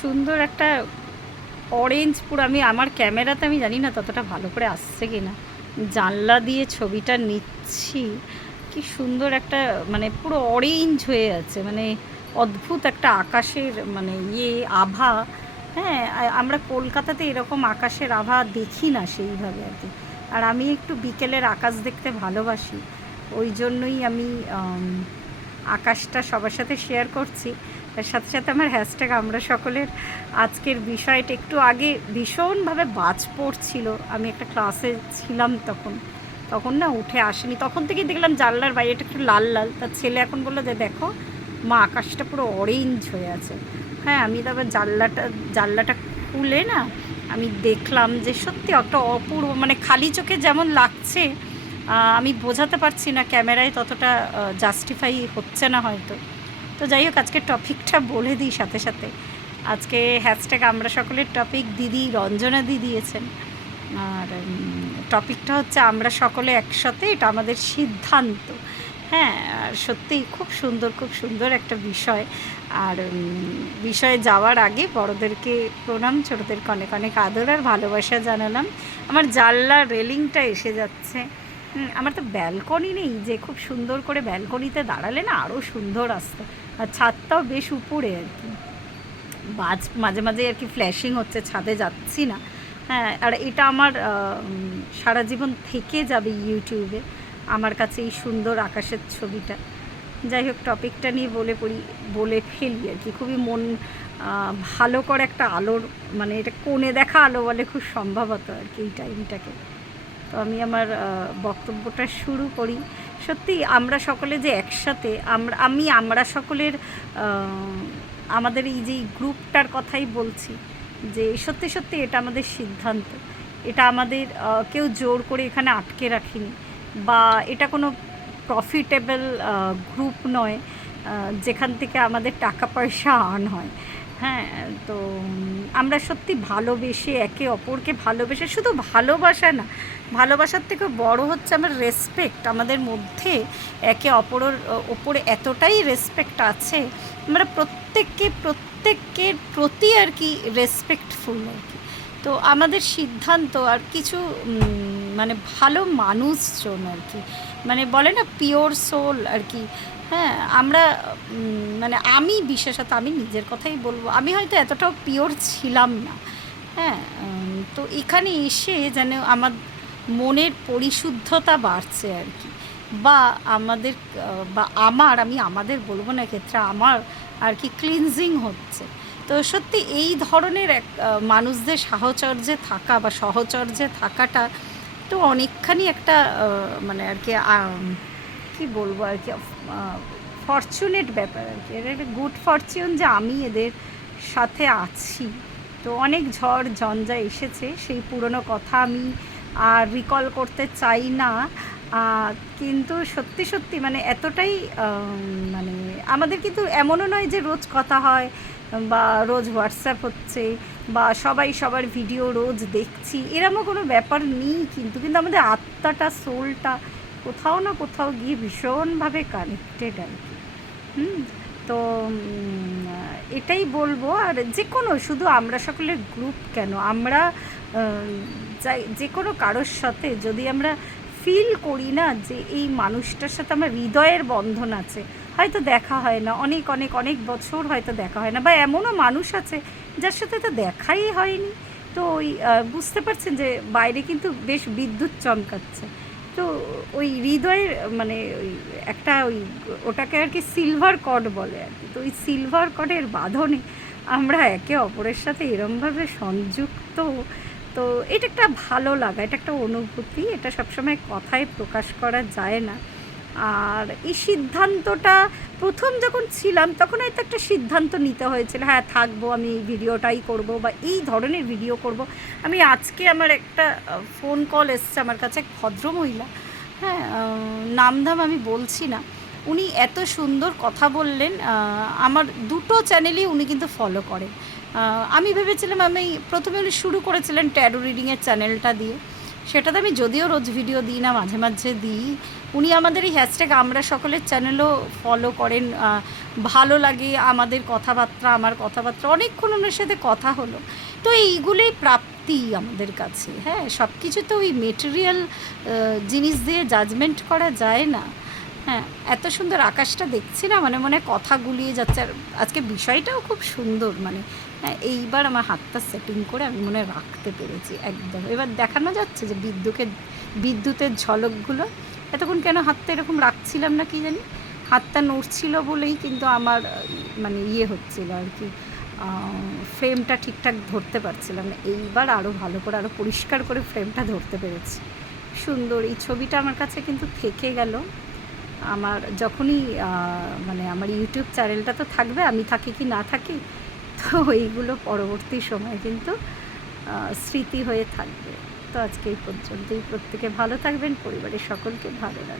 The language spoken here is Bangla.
সুন্দর একটা অরেঞ্জ পুরো, আমি আমার ক্যামেরাতে আমি জানি না ততটা ভালো করে আসছে কি না জানলা দিয়ে ছবিটা নিচ্ছি। কি সুন্দর একটা মানে পুরো অরেঞ্জ হয়ে আছে মানে অদ্ভুত একটা আকাশের মানে ইয়ে আভা। হ্যাঁ আমরা কলকাতাতে এরকম আকাশের আভা দেখি না সেইভাবে আর কি। আর আমি একটু বিকেলের আকাশ দেখতে ভালোবাসি। ওই জন্যই আমি আকাশটা সবার সাথে শেয়ার করছি। সাথে সাথে আমার হ্যাশট্যাগ আমরা সকলের আজকের বিষয়টা একটু আগে ভীষণভাবে বাজ পড়ছিল। আমি একটা ক্লাসে ছিলাম তখন। তখন না উঠে আসেনি। তখন থেকেই দেখলাম জানলার বাইরেটা একটু লাল লাল। তার ছেলে এখন বলল যে, দেখো, মা আকাশটা পুরো অরেঞ্জ হয়ে আছে। হ্যাঁ আমি তারপর জানলাটা জানলাটা খুলে না আমি দেখলাম যে সত্যি একটা অপূর্ব মানে খালি চোখে যেমন লাগছে আমি বোঝাতে পারছি না ক্যামেরায় ততটা জাস্টিফাই হচ্ছে না হয়তো। তো যাই হোক, আজকে টপিকটা বলে দিই সাথে সাথে। আজকে হ্যাশট্যাগ আমরা সকলের টপিক দিদি রঞ্জনা দি দিয়েছেন। আর টপিকটা হচ্ছে আমরা সকলে একসাথে, এটা আমাদের সিদ্ধান্ত। হ্যাঁ আর সত্যিই খুব সুন্দর খুব সুন্দর একটা বিষয়। আর বিষয়ে যাওয়ার আগে বড়দেরকে প্রণাম, ছোটোদেরকে অনেক অনেক আদর আর ভালোবাসা জানালাম। আমার জানলার রেলিংটা এসে যাচ্ছে। আমার তো ব্যালকনি নেই, যে খুব সুন্দর করে ব্যালকনিতে দাঁড়ালে না আরও সুন্দর আসতো। আর ছাদটাও বেশ উপরে আর কি। বাজ, মাঝে মাঝে আর কি ফ্ল্যাশিং হচ্ছে, ছাদে যাচ্ছি না। হ্যাঁ আর এটা আমার সারা জীবন থেকে যাবে ইউটিউবে আমার কাছে এই সুন্দর আকাশের ছবিটা। যাই হোক, টপিকটা নিয়ে বলে পড়ি, বলে ফেলি আর কি। খুবই মন ভালো করে একটা আলোর মানে এটা কোণে দেখা আলো বলে খুব সম্ভবত আর কি এই টাইমটাকে তো আমি আমার বক্তব্যটা শুরু করি। সত্যি আমরা সকলে যে একসাথে, আমরা, আমি আমরা সকলের আমাদের এই যে গ্রুপটার কথাই বলছি যে সত্যি সত্যি এটা আমাদের সিদ্ধান্ত। এটা আমাদের কেউ জোর করে এখানে আটকে রাখিনি বা এটা কোনো প্রফিটেবল গ্রুপ নয় যেখান থেকে আমাদের টাকা পয়সা আর্ন হয়। হ্যাঁ তো আমরা সত্যি ভালোবেসে একে অপরকে ভালোবেসে শুধু ভালোবাসা না, ভালোবাসার থেকে বড় হচ্ছে আমার রেসপেক্ট আমাদের মধ্যে একে অপরের ওপরে এতটাই রেসপেক্ট আছে, আমরা প্রত্যেককে, প্রত্যেকের প্রতি আর কি রেসপেক্টফুল আর কি। তো আমাদের সিদ্ধান্ত আর কিছু মানে ভালো মানুষজন আর কি। মানে বলে না পিওর সোল আর কি। হ্যাঁ আমরা মানে আমি বিশেষত আমি নিজের কথাই বলব, আমি হয়তো এতটাও পিওর ছিলাম না। হ্যাঁ তো এখানে এসে যেন আমার মনের পরিশুদ্ধতা বাড়ছে আর কি। বা আমাদের, বা আমার, আমি আমাদের বলব না ক্ষেত্রে আমার আর কি ক্লিনজিং হচ্ছে। তো সত্যি এই ধরনের এক মানুষদের সাহচর্যে থাকা বা সহচর্যে থাকাটা তো অনেকখানি একটা মানে আর কি কি বলব আর কি ফরচুনেট ব্যাপার আর কি। একটা গুড ফরচুন যে আমি এদের সাথে আছি। তো অনেক ঝড় ঝঞ্ঝা এসেছে, সেই পুরনো কথা আমি আর রিকল করতে চাই না। কিন্তু সত্যি সত্যি মানে এতটাই মানে আমাদের কিন্তু এমনও নয় যে রোজ কথা হয় বা রোজ হোয়াটসঅ্যাপ হচ্ছে, বা সবাই সবার ভিডিও রোজ দেখছি, এরমও কোনো ব্যাপার নেই কিন্তু কিন্তু আমাদের আত্মাটা সোলটা কোথাও না কোথাও গিয়ে ভীষণভাবে কানেক্টেড আর কি। হুম, তো এটাই বলব আর যে কোনো, শুধু আমরা সকলের গ্রুপ কেন? আমরা যাই, যে কোনো কারোর সাথে যদি আমরা ফিল করি না যে এই মানুষটার সাথে আমার হৃদয়ের বন্ধন আছে হয়তো দেখা হয় না। অনেক অনেক অনেক বছর হয়তো দেখা হয় না। বা এমনও মানুষ আছে যার সাথে তো দেখাই হয়নি। তো ওই বুঝতে পারছেন যে বাইরে কিন্তু বেশ বিদ্যুৎ চমকাচ্ছে। তো ওই হৃদয়ের মানে ওই একটা ওই, ওটাকে আর কি সিলভার কর্ড বলে আর কি। তো ওই সিলভার কর্ডের বাঁধনে আমরা একে অপরের সাথে এরমভাবে সংযুক্ত। তো এটা একটা ভালো লাগা, এটা একটা অনুভূতি। এটা সবসময় কথায় প্রকাশ করা যায় না। আর এই সিদ্ধান্তটা প্রথম যখন ছিলাম, তখন হয়তো একটা সিদ্ধান্ত নিতে হয়েছিল হ্যাঁ থাকব, আমি এই ভিডিওটাই করব বা এই ধরনের ভিডিও করব। আমি আজকে আমার একটা ফোন কল এসছে আমার কাছে এক ভদ্রমহিলা। হ্যাঁ নামধাম আমি বলছি না। উনি এত সুন্দর কথা বললেন আমার দুটো চ্যানেলই উনি কিন্তু ফলো করেন। আমি ভেবেছিলাম আমি প্রথমে উনি শুরু করেছিলেন ট্যারো রিডিংয়ের চ্যানেলটা দিয়ে। সেটাতে আমি যদিও রোজ ভিডিও দিই না, মাঝে মাঝে দিই। উনি আমাদের এই হ্যাশট্যাগ আমরা সকলের চ্যানেলও ফলো করেন ভালো লাগে আমাদের কথাবার্তা, আমার কথাবার্তা। অনেকক্ষণ ওনার সাথে কথা হলো। তো এইগুলোই প্রাপ্তি আমাদের কাছে হ্যাঁ? সব কিছু তো ওই মেটেরিয়াল জিনিস দিয়ে জাজমেন্ট করা যায় না। হ্যাঁ এত সুন্দর আকাশটা দেখছি না মানে মনে কথা গুলিয়ে যাচ্ছে। আর আজকে বিষয়টাও খুব সুন্দর মানে হ্যাঁ এইবার আমার হাতটা সেটিং করে আমি মনে রাখতে পেরেছি একদম। এবার দেখানো যাচ্ছে যে বিদ্যুতের বিদ্যুতের ঝলকগুলো। এতক্ষণ কেন হাতটা এরকম রাখছিলাম না কি জানি? হাতটা নড়ছিল বলেই কিন্তু আমার মানে ইয়ে হচ্ছিল আর কি। ফ্রেমটা ঠিকঠাক ধরতে পারছিলাম না। এইবার আরও ভালো করে আরও পরিষ্কার করে ফ্রেমটা ধরতে পেরেছি। সুন্দর, এই ছবিটা আমার কাছে কিন্তু থেকে গেল। আমার যখনই মানে আমার ইউটিউব চ্যানেলটা তো থাকবে, আমি থাকি কি না থাকি, তো এইগুলো পরবর্তী সময় কিন্তু স্মৃতি হয়ে থাকবে। তো আজকে এই পর্যন্তই। প্রত্যেকে ভালো থাকবেন, পরিবারের সকলকে ভালো রাখবেন।